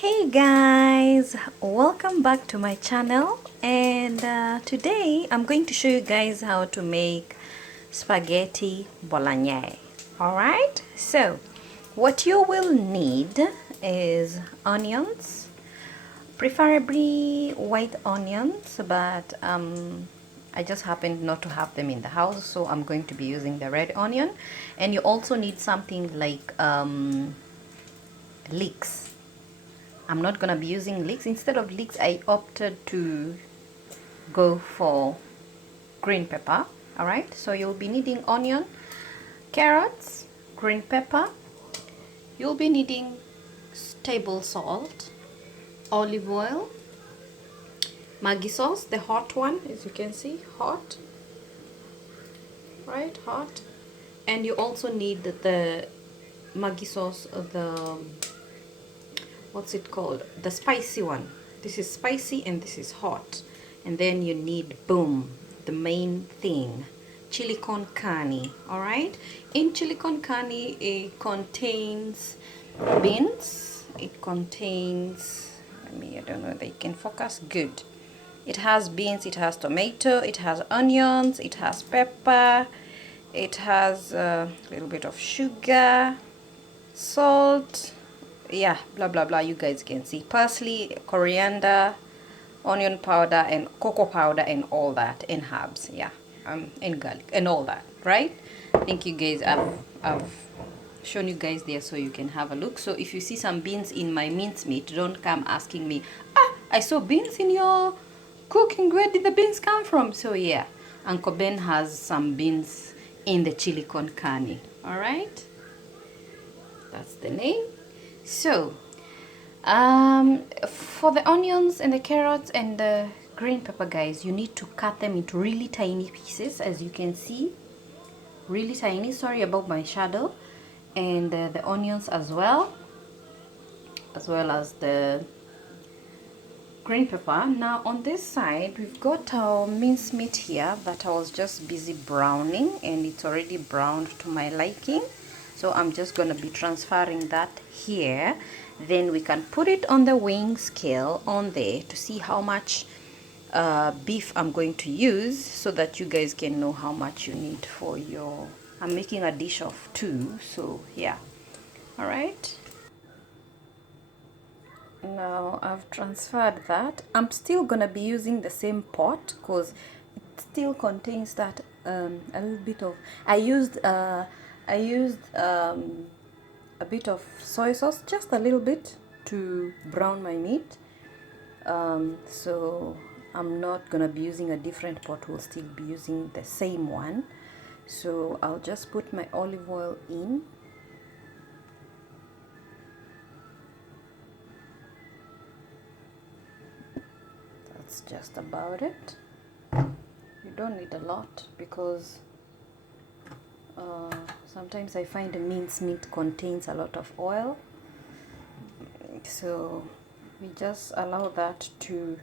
Hey guys, welcome back to my channel, and today I'm going to show you guys how to make spaghetti bolognese. Alright, so what you will need is onions, preferably white onions, but I just happen not to have them in the house, so I'm going to be using the red onion. And you also need something like leeks. I'm not gonna be using leeks. Instead of leeks, I opted to go for green pepper. Alright, so you'll be needing onion, carrots, green pepper. You'll be needing table salt, olive oil, Maggi sauce, the hot one, as you can see, hot. Right, hot. And you also need the Maggi sauce, the what's it called, the spicy one. This is spicy and this is hot. And then you need, boom, the main thing, chili con carne. All right, in chili con carne, it contains beans, it contains, I don't know whether you can focus, good. It has beans, it has tomato, it has onions, it has pepper, it has a little bit of sugar, salt, yeah, blah blah blah, you guys can see, parsley, coriander, onion powder and cocoa powder and all that, and herbs, yeah, and garlic and all that, right? I think you guys, I've shown you guys there so you can have a look. So if you see some beans in my mincemeat, don't come asking me, I saw beans in your cooking, where did the beans come from? So yeah, Uncle Ben has some beans in the chili con carne. All right, that's the name. So for the onions and the carrots and the green pepper, guys, you need to cut them into really tiny pieces, as you can see, really tiny. Sorry about my shadow. And the onions as well as the green pepper. Now on this side, we've got our mincemeat here that I was just busy browning, and it's already browned to my liking. So I'm just going to be transferring that here. Then we can put it on the weighing scale on there to see how much beef I'm going to use, so that you guys can know how much you need for your, I'm making a dish of 2, so yeah. All right, now I've transferred that. I'm still gonna be using the same pot because it still contains that a little bit of, I used a bit of soy sauce, just a little bit, to brown my meat. So I'm not gonna be using a different pot, we'll still be using the same one. So I'll just put my olive oil in. That's just about it. You don't need a lot because sometimes I find the mincemeat contains a lot of oil, so we just allow that to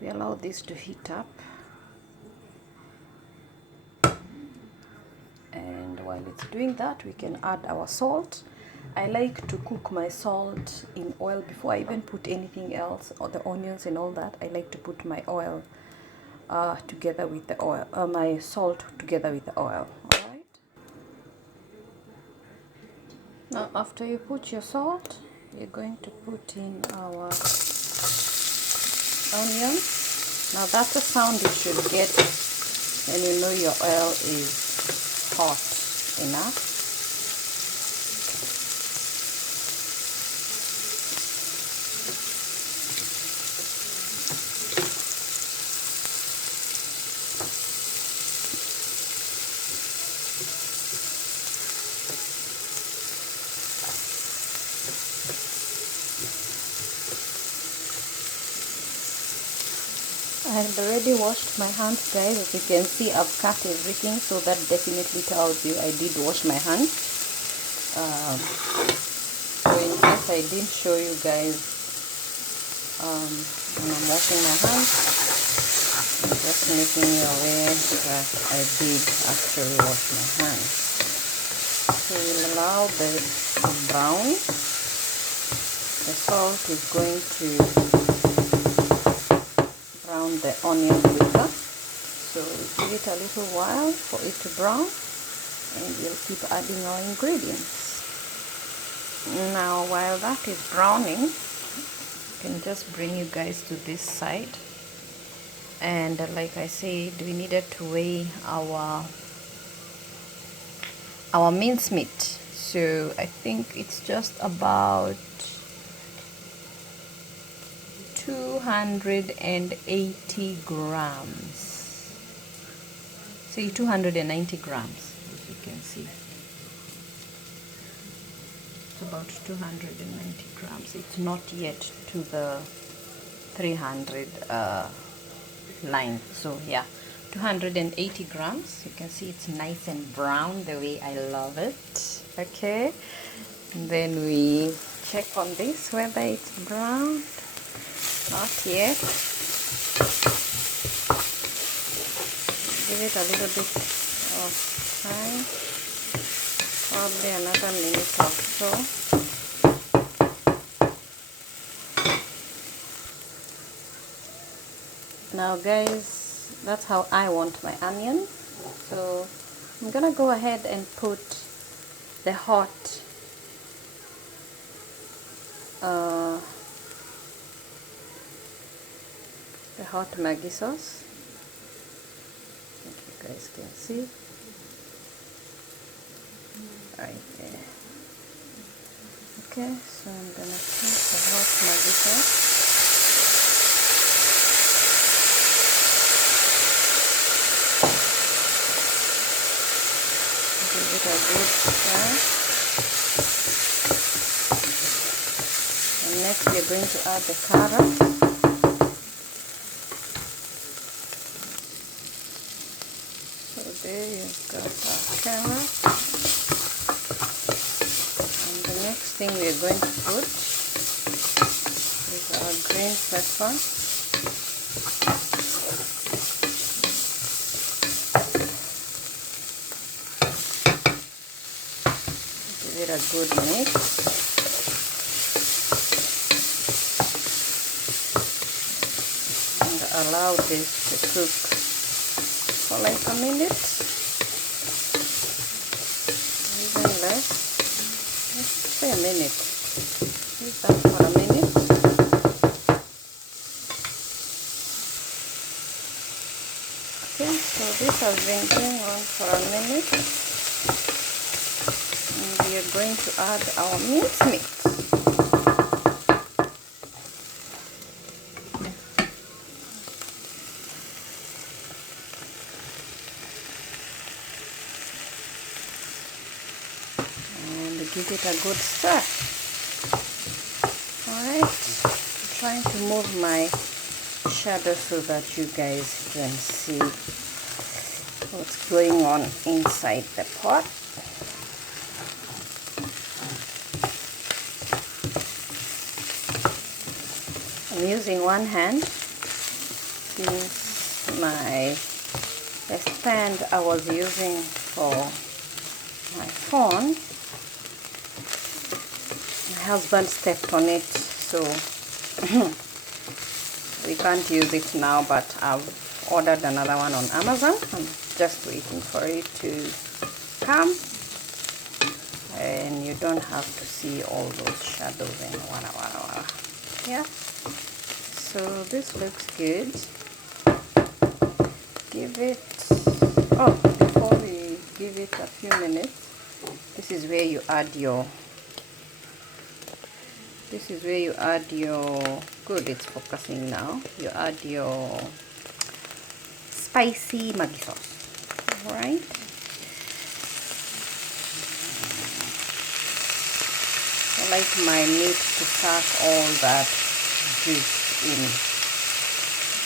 we allow this to heat up, and while it's doing that, we can add our salt. I like to cook my salt in oil before I even put anything else, or the onions and all that. I like to put my oil together with the oil, my salt together with the oil. All right. Now, after you put your salt, you're going to put in our onions. Now, that's the sound you should get when you know your oil is hot enough. I had already washed my hands, guys. As you can see, I've cut everything, so that definitely tells you I did wash my hands. So in case I didn't show you guys when I'm washing my hands, I'm just making you aware that I did actually wash my hands. So we'll allow the brown. The salt is going to brown the onion quicker. So give it a little while for it to brown, and we'll keep adding our ingredients. Now while that is browning, I can just bring you guys to this side. And like I said, we needed to weigh our mincemeat. So I think it's just about 280 grams. Say 290 grams, as you can see. It's about 290 grams. It's not yet to the 300 line. So yeah, 280 grams. You can see it's nice and brown the way I love it. Okay, and then we check on this whether it's brown. Not yet. Give it a little bit of time, probably another minute or so. Now guys, that's how I want my onion. So I'm gonna go ahead and put the hot Maggi sauce. I think you guys can see right there. Okay, so I'm gonna put the hot Maggi sauce. Give it a good stir. And next we're going to add the carrots. So there you've got our carrot. And the next thing we're going to put is our green pepper. Give it a good mix. And allow this to cook for like a minute, even less. Let's say a minute. Leave that for a minute. Okay, so this has been going on for a minute, and we are going to add our mincemeat. Give it a good stir. Alright, I'm trying to move my shadow so that you guys can see what's going on inside the pot. I'm using one hand since the stand I was using for my phone, my husband stepped on it, so we can't use it now, but I've ordered another one on Amazon. I'm just waiting for it to come, and you don't have to see all those shadows and wala. Yeah, so this looks good. Give it, before we give it a few minutes, this is where you add your good, it's focusing now. You add your spicy Maggi sauce. Alright, I like my meat to suck all that juice in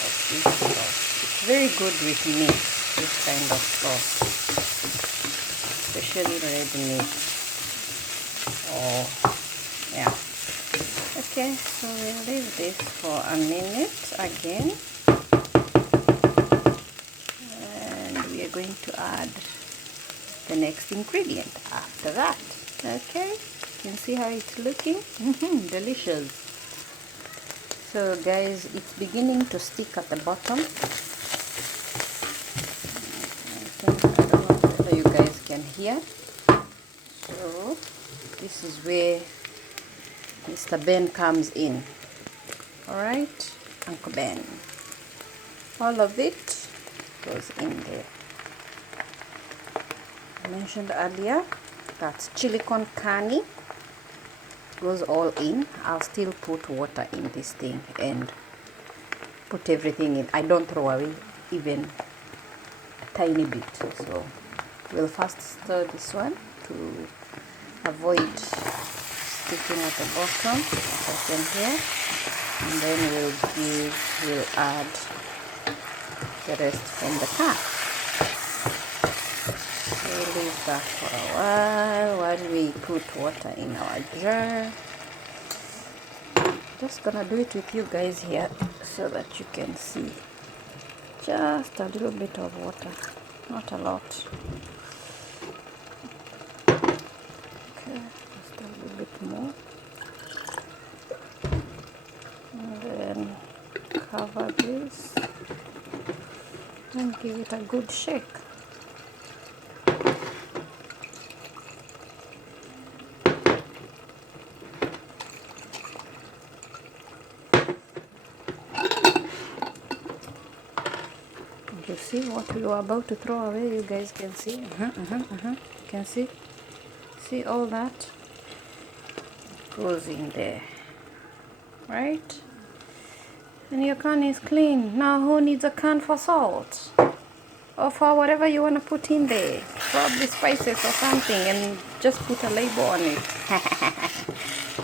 of this sauce. It's very good with meat, this kind of sauce, especially red meat. Yeah. Okay, so we'll leave this for a minute again, and we are going to add the next ingredient after that. Okay, you can see how it's looking. Delicious. So guys, it's beginning to stick at the bottom. I don't know whether you guys can hear. So this is where Mr. Ben comes in. Alright, Uncle Ben. All of it goes in there. I mentioned earlier that chili con carne goes all in. I'll still put water in this thing and put everything in. I don't throw away even a tiny bit. So we'll first stir this one to avoid sticking at the bottom, as I can hear, and then we'll add the rest from the can. We'll leave that for a while we put water in our jar. Just gonna do it with you guys here so that you can see. Just a little bit of water, not a lot. Okay, just a little bit more. And then cover this and give it a good shake. You see what we were about to throw away? You guys can see. Can see all that goes in there, right? And your can is clean. Now who needs a can for salt or for whatever you want to put in there? Probably spices or something, and just put a label on it.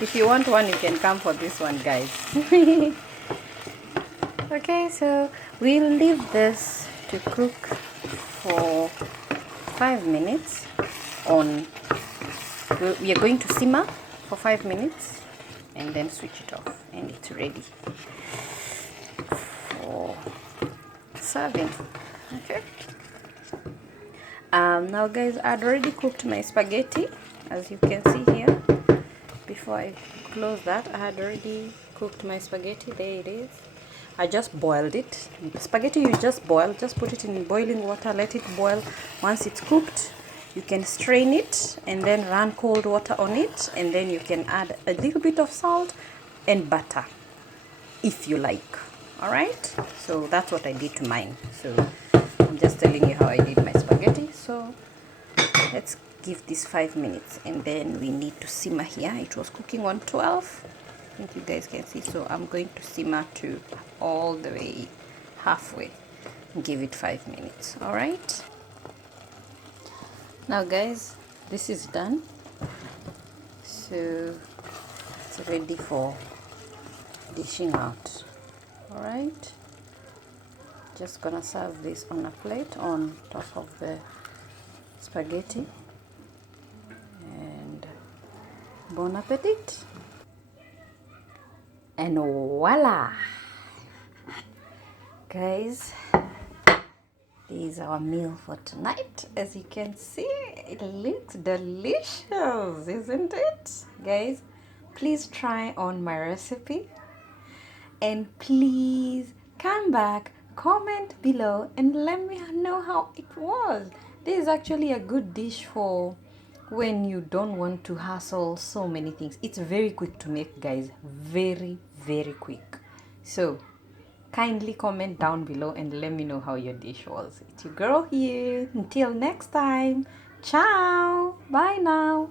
If you want one, you can come for this one, guys. Okay, so we'll leave this to cook for 5 minutes on. We are going to simmer for 5 minutes and then switch it off, and it's ready for serving. Okay. Now guys, I'd already cooked my spaghetti, as you can see here. Before I close that, I had already cooked my spaghetti. There it is. I just boiled it. Spaghetti you just boil, just put it in boiling water, let it boil. Once it's cooked, you can strain it and then run cold water on it, and then you can add a little bit of salt and butter if you like. All right, so that's what I did to mine. So I'm just telling you how I did my spaghetti. So let's give this 5 minutes, and then we need to simmer here. It was cooking on 12. I think you guys can see, so I'm going to simmer to all the way halfway and give it 5 minutes. All right, now guys, this is done, so it's ready for dishing out. All right, just gonna serve this on a plate on top of the spaghetti, and bon appetit. And voila, guys, this is our meal for tonight. As you can see, it looks delicious, isn't it? Guys, please try on my recipe, and please come back, comment below, and let me know how it was. This is actually a good dish for when you don't want to hassle so many things. It's very quick to make, guys. Very quick. So kindly comment down below and let me know how your dish was. It's your girl here. Until next time, ciao, bye now.